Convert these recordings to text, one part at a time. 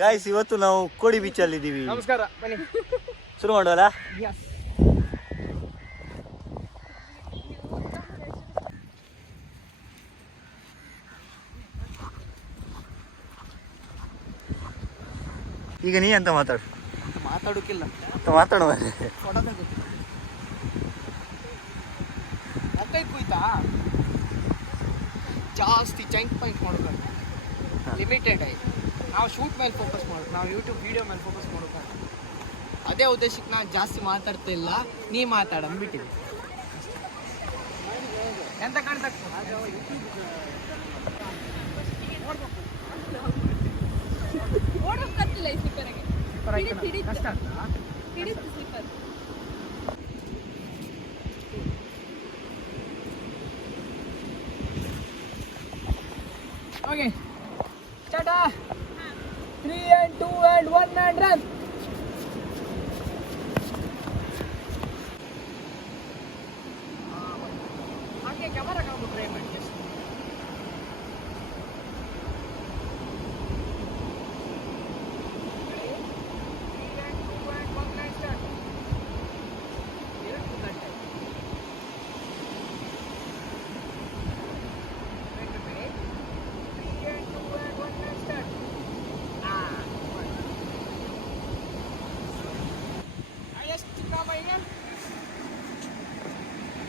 Guys, ಇವತ್ತು ನಾವು ಕೋಡಿ beach ಅಲ್ಲಿ ಇದ್ದೀವಿ. ನಮಸ್ಕಾರ, ಬನ್ನಿ ಶುರು ಮಾಡೋಲ್ಲ. ಈಗ ನೀ ಅಂತ ಮಾತಾಡೋಕ್ಕಿಲ್ಲ, ಮಾತಾಡುವ. ಕುಯ್ತಾ ಜಾಸ್ತಿ ಚೈನ್ ಪಾಯಿಂಟ್ ಮಾಡೋದು ಲಿಮಿಟೆಡ್ ಆಯ್ತು. ನಾವು ಶೂಟ್ ಮೇಲೆ ಫೋಕಸ್ ಮಾಡೋದು, ನಾವು ಯೂಟ್ಯೂಬ್ ವಿಡಿಯೋ ಮೇಲೆ ಫೋಕಸ್ ಮಾಡೋದು. ಅದೇ ಉದ್ದೇಶಕ್ಕೆ ನಾನು ಜಾಸ್ತಿ ಮಾತಾಡ್ತಾ ಇಲ್ಲ, ನೀ ಮಾತಾಡ ಅಂದ್ಬಿಟ್ಟಿದೆ. ಎಂತ ಕಾಣ್ತಾ ಕಷ್ಟ okay Tata. 3 and 2 and 1 and run. ಹಾಗೆ ಕ್ಯಾಮರಾ ಕಾಣು ಟ್ರೈ ಮಾಡಿ.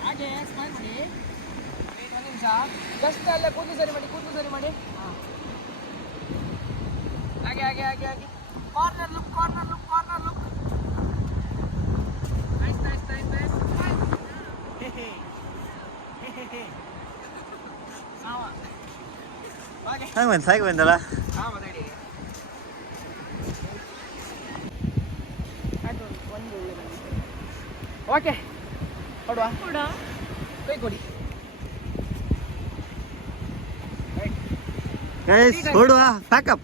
ಹಾಗೆ ಸ್ಮೈಲ್ ಮಾಡಿ, ಒಂದು ನಿಮಿಷ ಜಸ್ಟ್ ಅಲ್ಲೇ ಕೂದಲು ಸರಿ ಮಾಡಿ. ಹಾಗೆ ಕಾರ್ನರ್ ಲುಕ್. ನೈಸ್. ಸಾಕು ಬಂದಲ್ಲ. ಓಕೆ ಕೊಡುವ ಕೈ ಕೊಡಿ. ಹೊಡುವ ಪ್ಯಾಕಪ್.